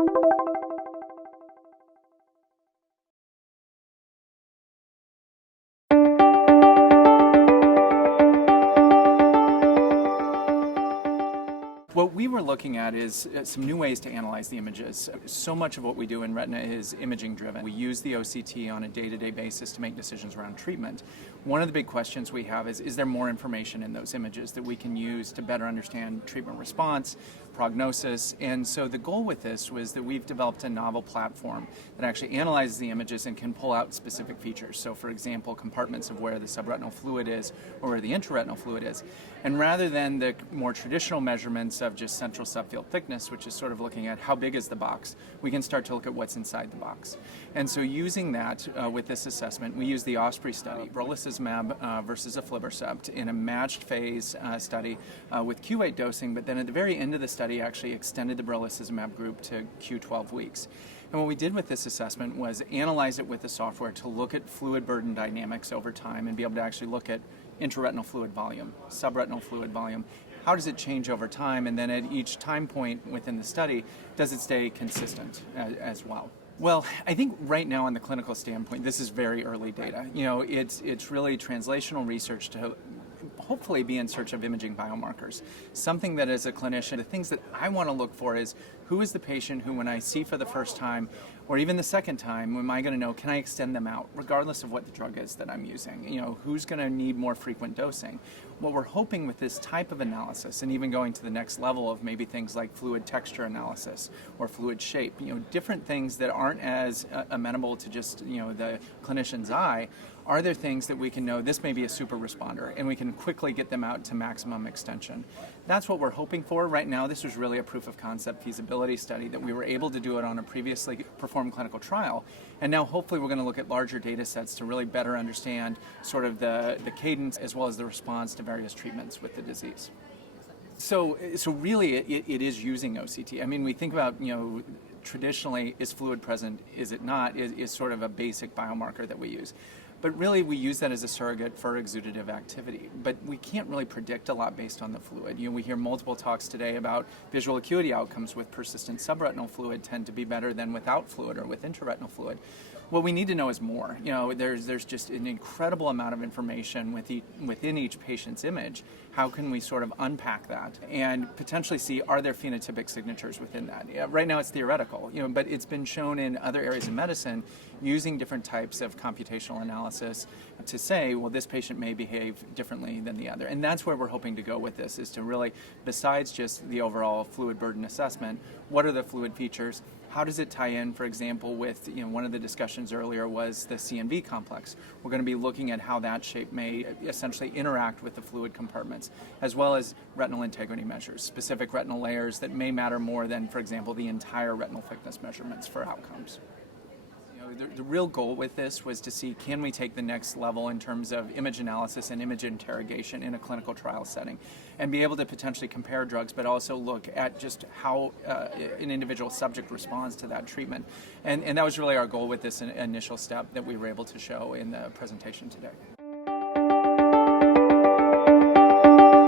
What we were looking at is some new ways to analyze the images. So much of what we do in Retina is imaging driven. We use the OCT on a day-to-day basis to make decisions around treatment. One of the big questions we have is there more information in those images that we can use to better understand treatment response, prognosis? And so the goal with this was that we've developed a novel platform that actually analyzes the images and can pull out specific features. So for example, compartments of where the subretinal fluid is or where the intraretinal fluid is. And rather than the more traditional measurements of just central subfield thickness, which is sort of looking at how big is the box, we can start to look at what's inside the box. And so using that with this assessment, we use the OSPREY study, brolucizumab versus aflibercept in a matched phase study with Q8 dosing, but then at the very end of the study actually extended the brolucizumab group to Q12 weeks. And what we did with this assessment was analyze it with the software to look at fluid burden dynamics over time and be able to actually look at intraretinal fluid volume, subretinal fluid volume. How does it change over time? And then at each time point within the study, does it stay consistent as well? Well, I think right now on the clinical standpoint, this is very early data. You know, it's really translational research to hopefully be in search of imaging biomarkers. Something that as a clinician, the things that I want to look for is who is the patient who when I see for the first time or even the second time, am I going to know, can I extend them out regardless of what the drug is that I'm using? You know, who's going to need more frequent dosing? What we're hoping with this type of analysis and even going to the next level of maybe things like fluid texture analysis or fluid shape, you know, different things that aren't as amenable to just, you know, the clinician's eye, are there things that we can know this may be a super responder and we can quickly get them out to maximum extension? That's what we're hoping for. Right now, this was really a proof of concept feasibility study that we were able to do it on a previously performed clinical trial. And now hopefully we're going to look at larger data sets to really better understand sort of the cadence as well as the response to various treatments with the disease. So really it is using OCT. I mean, we think about, you know, traditionally, is fluid present, is it not, is sort of a basic biomarker that we use. But really, we use that as a surrogate for exudative activity. But we can't really predict a lot based on the fluid. You know, we hear multiple talks today about visual acuity outcomes with persistent subretinal fluid tend to be better than without fluid or with intraretinal fluid. What we need to know is more. You know, there's just an incredible amount of information within each patient's image. How can we sort of unpack that and potentially see, are there phenotypic signatures within that? Yeah, right now it's theoretical, you know, but it's been shown in other areas of medicine using different types of computational analysis to say, well, this patient may behave differently than the other. And that's where we're hoping to go with this, is to really, besides just the overall fluid burden assessment, what are the fluid features? How does it tie in, for example, with, you know, one of the discussions earlier was the CNV complex. We're going to be looking at how that shape may essentially interact with the fluid compartments, as well as retinal integrity measures, specific retinal layers that may matter more than, for example, the entire retinal thickness measurements for outcomes. The real goal with this was to see, can we take the next level in terms of image analysis and image interrogation in a clinical trial setting and be able to potentially compare drugs, but also look at just how an individual subject responds to that treatment. And that was really our goal with this initial step that we were able to show in the presentation today.